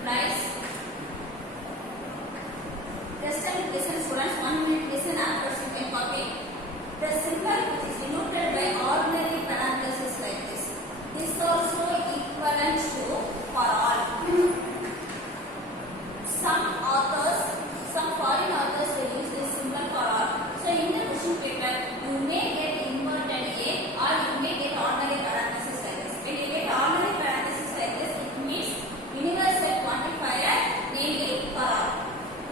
implies. Just listen students, 1 minute listen, after you can copy. The symbol which is denoted by ordinary parenthesis like this. This also equivalent to for all. Some foreign authors will use this symbol for all. So in the question paper, you may get inverted A or you may get ordinary parenthesis like this. When you get ordinary parenthesis like this, it means universal quantifier, namely for all.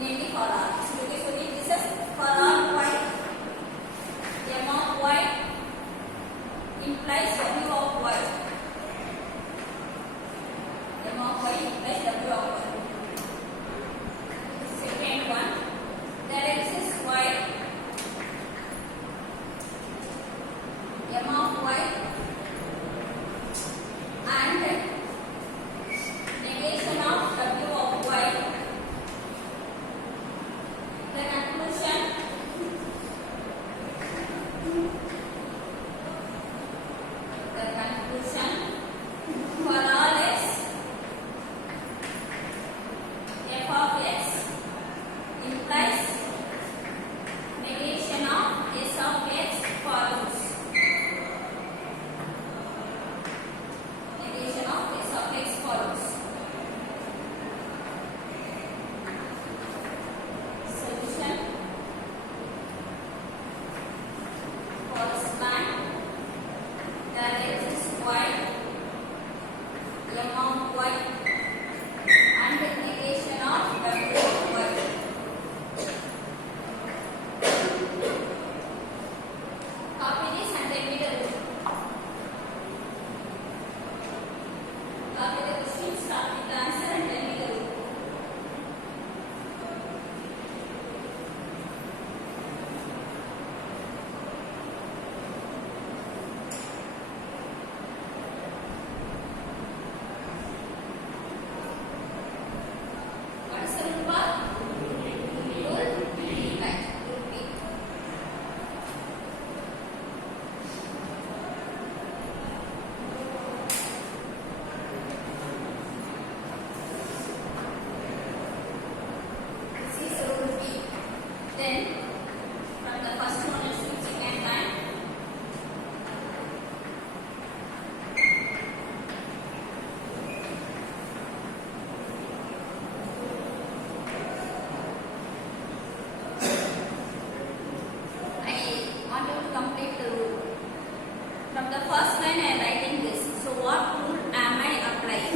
Namely for all. So this is for all y. M of y implies W of y. M of y implies W of y. Second one, there exists y. M of y and negation of W of y. The conclusion. For all x, f of x implies negation of s of x follows. Negation of s of x follows. Solution. First line. There exists y, m of y and negation of w of y. Copy this and tell me the root. Copy the question, start with the answer and tell me the root. What is the root bar? Root B. Right, root B. This is root B. Then from the first one to the second line. I want you to complete the rule. From the first line I am writing this. So what rule am I applying?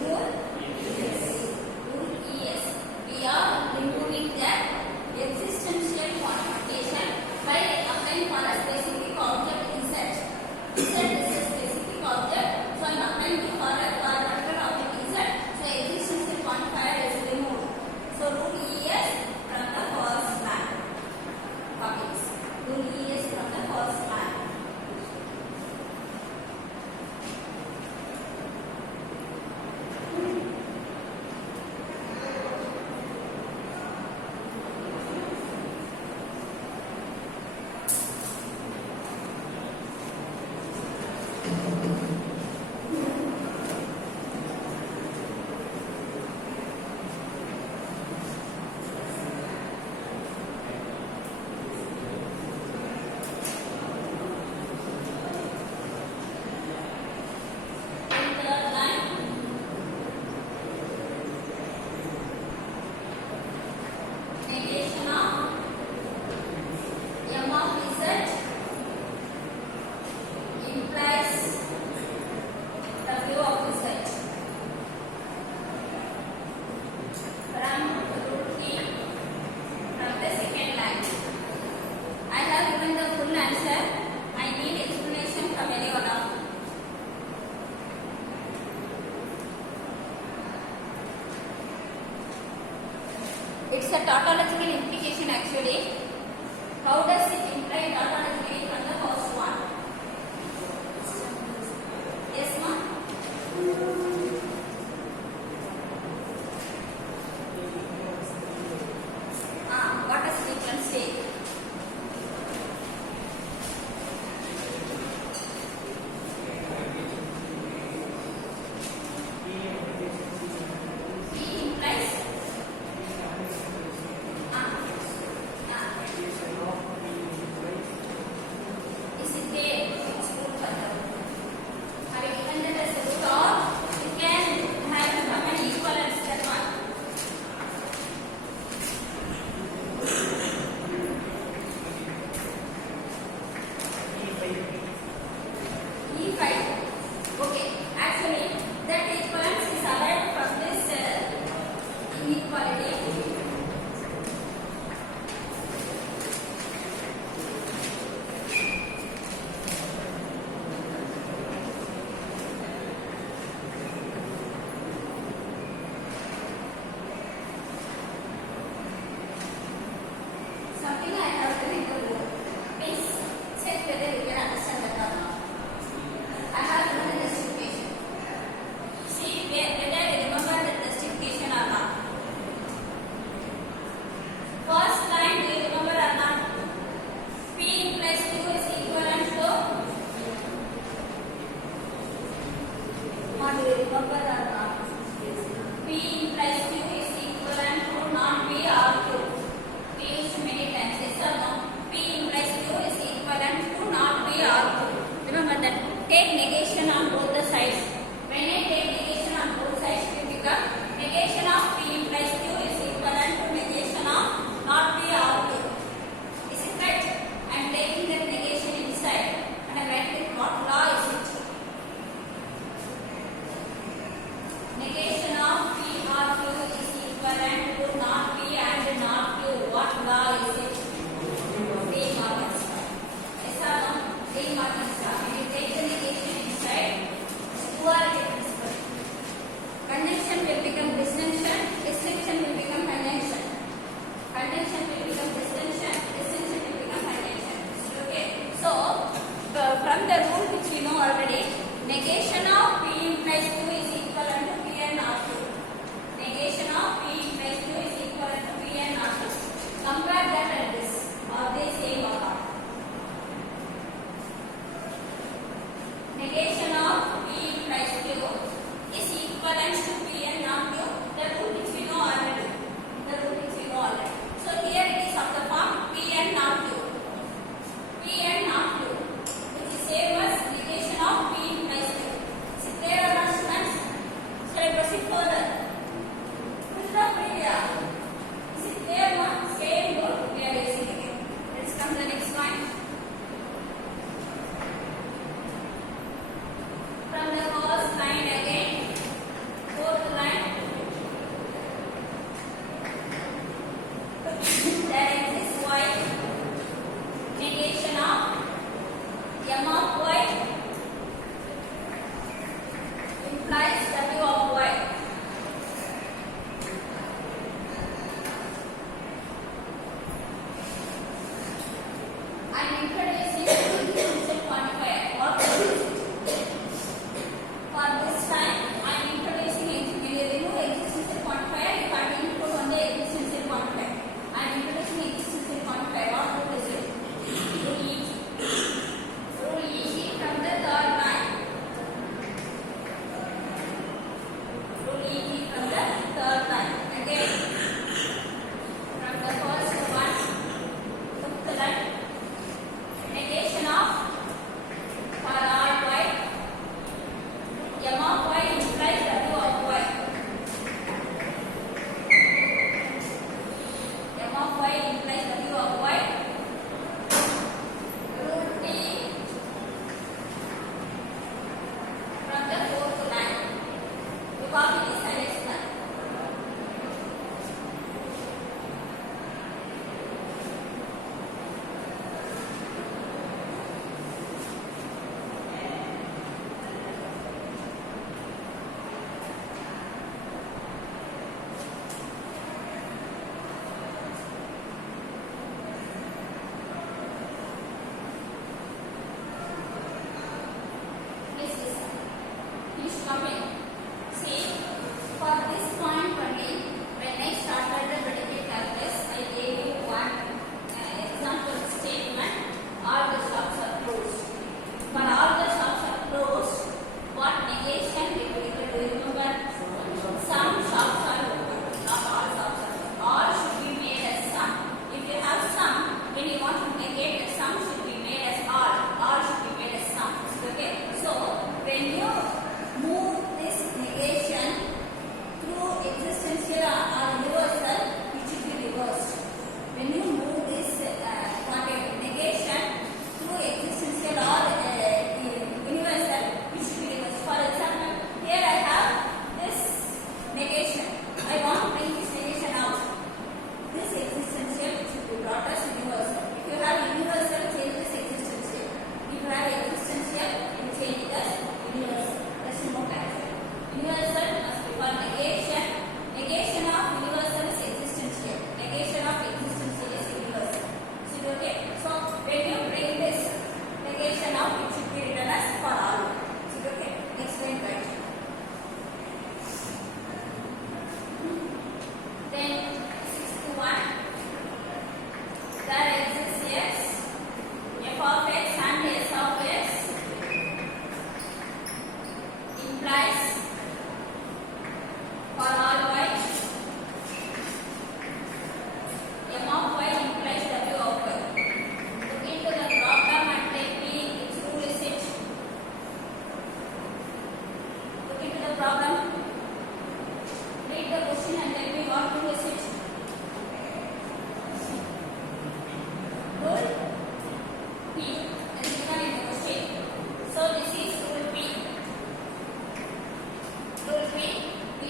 Rule? Yes. Rule ES. We are removing the existential quantification by applying for a specific object Z. Z is a specific object. So I am applying for a particular object Z. So existential quantifier is removed. So rule ES from the first line. Copy this. Rule ES from the first line. It's a tautological implication actually. How does it imply tautologically from the first one? Yes, ma'am? What does the difference say? What do you remember or not? P implies Q is equivalent to not P or Q. P used many times. Yes or no? P implies Q is equivalent to not P or Q. Remember that. Take negation on both the sides. When I take negation on both sides, it will become negation of P implies Q is equivalent to negation of not P or Q. Is it right? I am taking that negation inside and I am writing what law is it? Negation of P or Q is equivalent to not P and not Q. What law is it? De Morgan's law. Yes or no? De Morgan's law. When you take the negation inside, duality principle. Conjunction will become disjunction. Disjunction will become conjunction. Conjunction will become disjunction. Disjunction will become conjunction. Okay. So from the rule which we know already, negation of P implies Q is equivalent to P and not Q. Negation of P implies Q is equivalent to P and not Q. Compare that and this. Are they same or not? Negation of P implies Q is equivalent to P and not Q. The rule which we know already. The rule which we know already. So here it is of the form P and not Q. P and not Q. Which is same as negation of P implies Q. Is it clear or not, students? Shall I proceed further? This is the idea. Is it clear now? Same rule we are using again. Let's come to the next one. From the first line again, fourth line, there exists y, negation of m of y implies w of y. I am introducing differential quantifier. What is it? For this time, I am introducing when you remove existential quantifier, you have to input on the existential quantifier. I am introducing existential quantifier. What rule is it? Rule E. Rule E from the third line.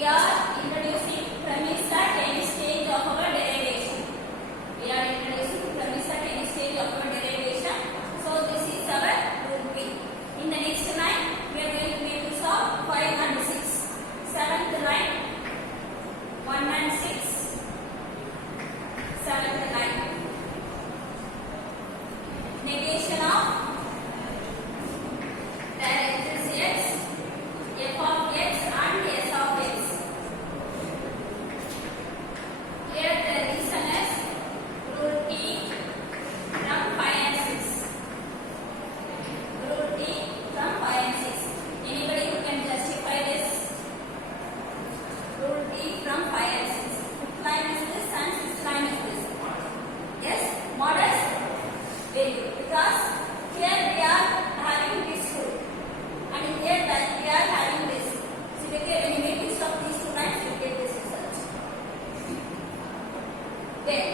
we are introducing premise at any stage of our derivation. We are introducing premise at any stage of our derivation. So this is our rule B. In the next line, we are going to make use of 5 and 6. 7th line, 1 and 6. 7th line. Negation of directions x, f of x and s of x. Here the reason is rule T from 5 and 6. Rule T from 5 and 6. Anybody who can justify this? Rule T from 5 and 6. Fifth line is this and sixth line is this. Yes, modest. Very good. Because here we are having this rule. And here that we are having this. So when you make use of these two lines, you get this result. Then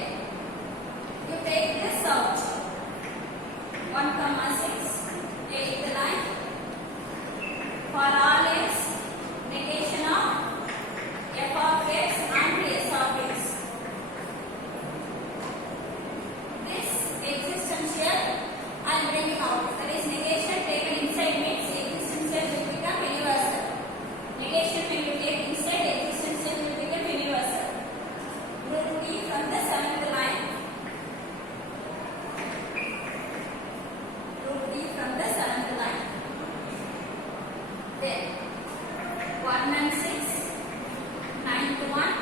you take this out. 1, 6, 8th line. For all x, negation of f of x and s of x. This existential I am bringing out. That is negation taken inside means existential will become universal. Negation when you take inside, existential will become universal. Rule T from the 7th line. Rule T from the 7th line. Then 1 and 6, 9th one.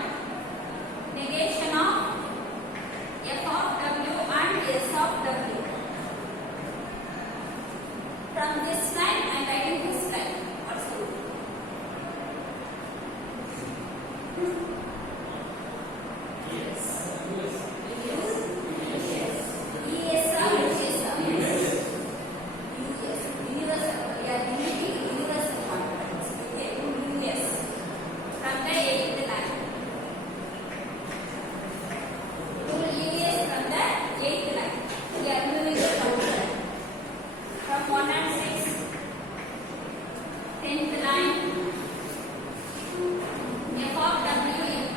Negation of f of w and s of w. From this line, I am writing this line. What's the rule? Yes. Universal. We are using universal concepts. Okay. Yes. From the 8th line. Rule US from the 8th line. We are moving the concept. From 1 and 6, 10th line, f of w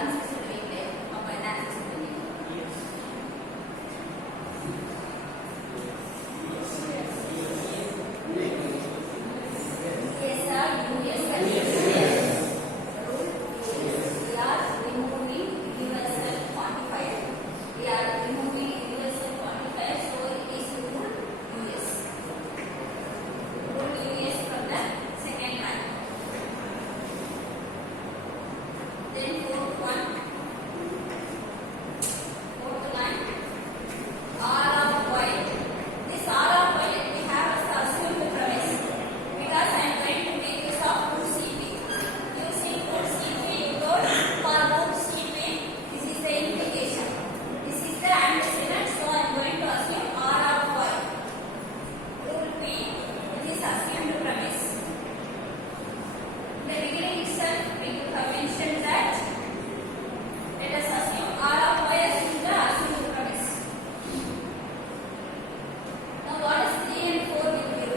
answer சொல்லுவீங்களே அப்ப என்ன answer சொல்லுவீங்க? Yes or US? We are removing universal quantifier. We are removing universal quantifier, so it is rule US. Rule US from the second line. Then fourth one. Fourth line. R of y. This R of y we have as assumed premise because I am going to make use of root CP. Using root CP, you told for root CP, this is the implication. This is the antecedent, so I am going to assume R of y. Rule P, it is assumed premise. In the beginning itself, we have mentioned that let us assume R of y assume the assumed premise. Now what is 3 and 4 will give?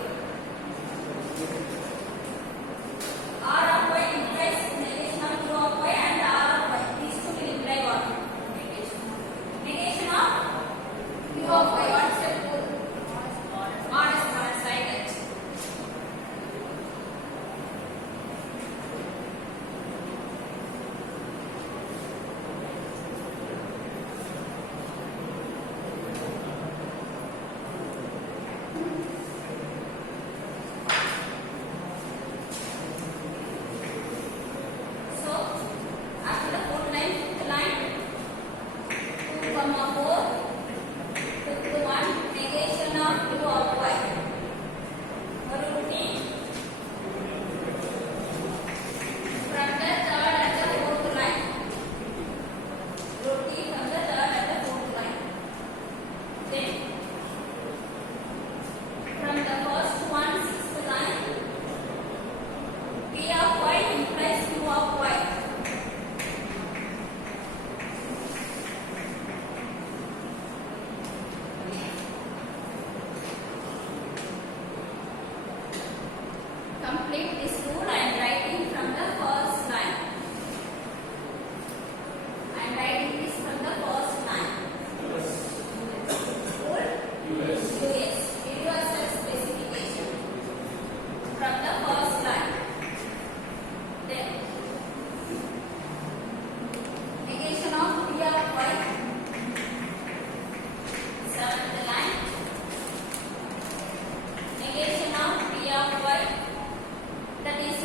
R of y implies negation of u of y and R of y. These two will imply what? Negation. Negation of u of y. What is the rule? Modest ones like that. So, after the fourth line, fifth line, 2, 4, fifth one, negation of u of y. Rule T, from the third and the fourth line. Rule T from the third and the fourth line. Then, from the first one, sixth line, P of y implies u of y. Complete this rule I am writing from the first line. I am writing this from the first line. Rule US. Universal specification. From the first line. Then negation of P of y. Seventh line. Negation of P of y. That is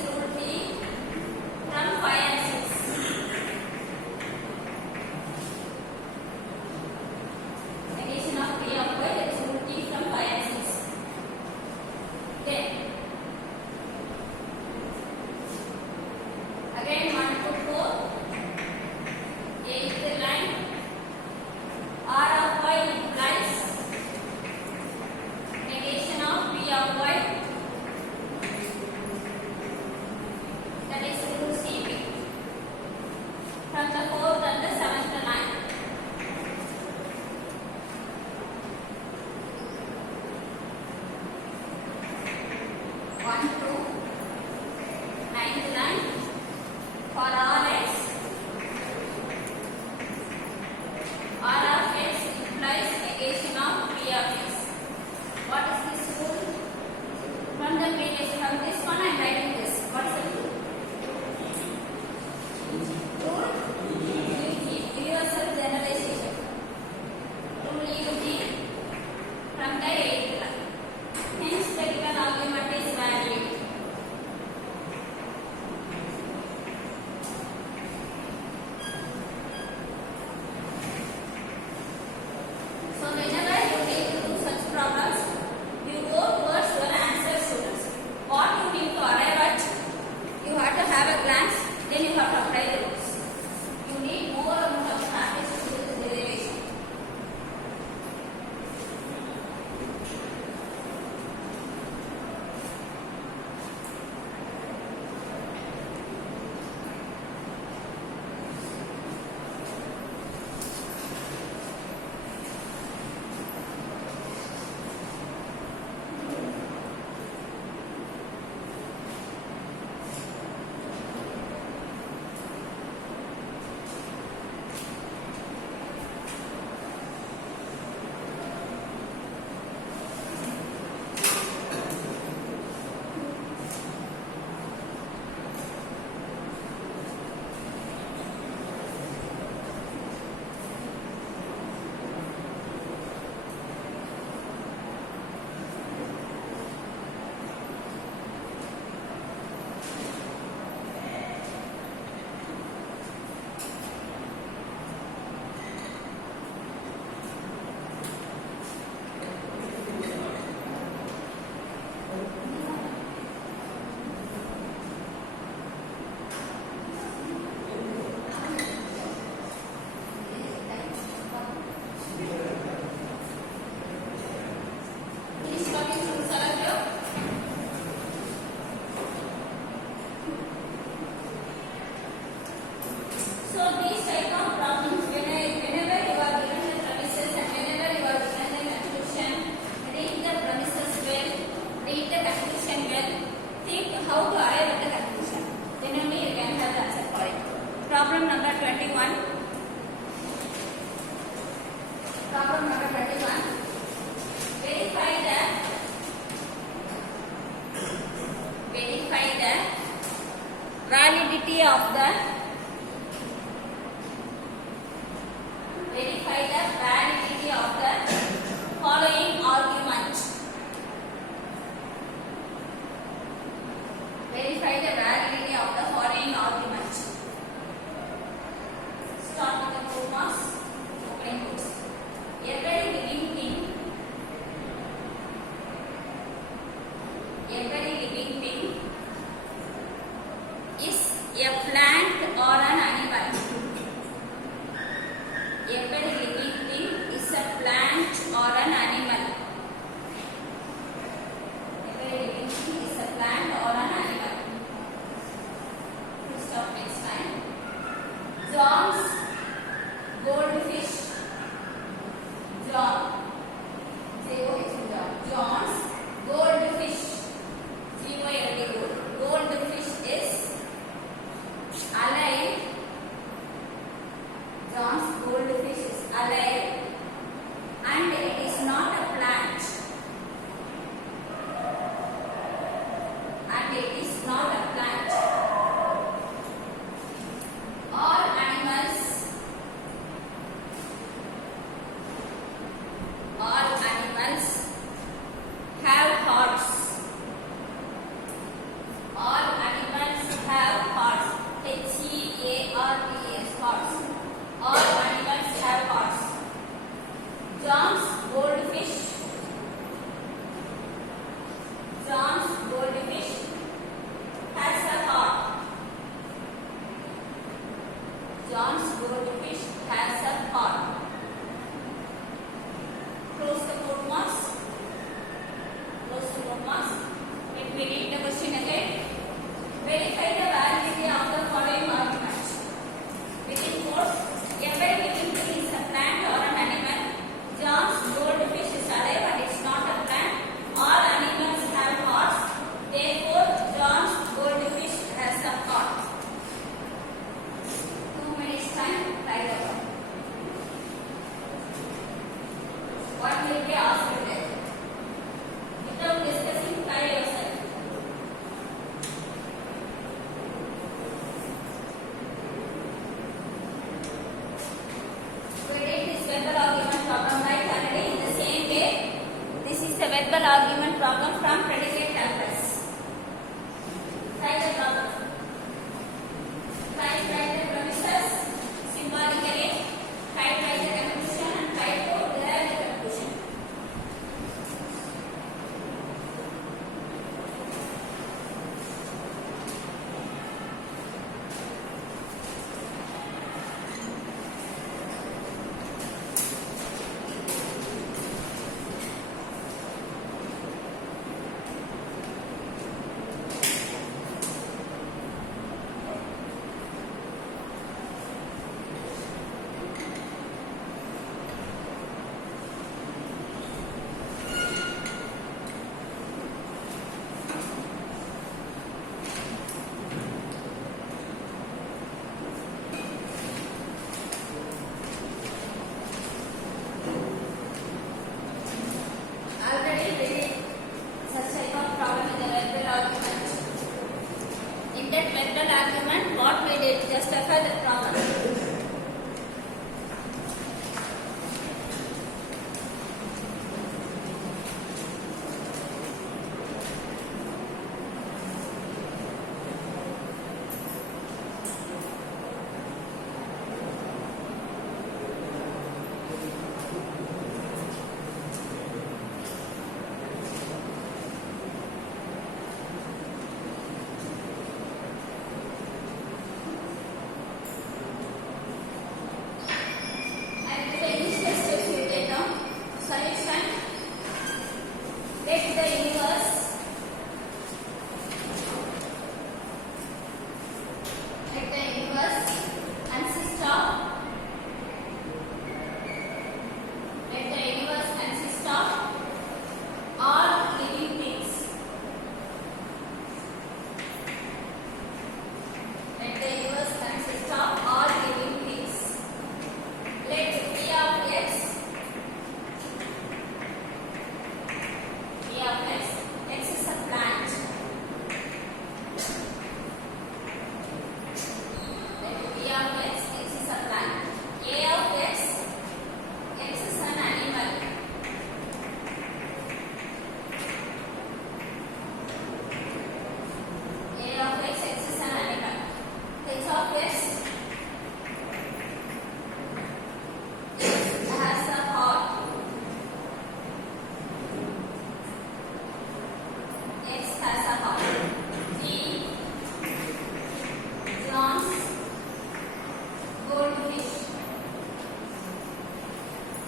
verify the validity of the following argument. Verify the validity of the following argument. Start with the full marks. Opening quotes. Every living thing is a plant or an animal. Every living thing is a plant or an animal. Every living thing is a plant or an animal. We'll stop next time. John's goldfish. John's goldfish. Goldfish is alive. John's goldfish is alive and it is not a plant. And it is not a plant. All animals have hearts. All animals have hearts. H-E-A-R-T-S, hearts. All animals have hearts. John's goldfish has a heart. John's goldfish has a heart. Close the quote marks. Let me read the question again. Verify the validity of the following argument. Within quotes, every living thing is a plant or an animal. John's goldfish is alive and it's not a plant. All animals have hearts. Therefore, John's goldfish has a heart. 2 minutes time, try it out. What will be asked today? Without discussing, try yourself. We did this verbal argument problem right already in the same way. This is the verbal argument problem from predicate calculus. Try the problem. Try the premises symbolically. Try the conclusion and try to derive the conclusion. Just after the problem.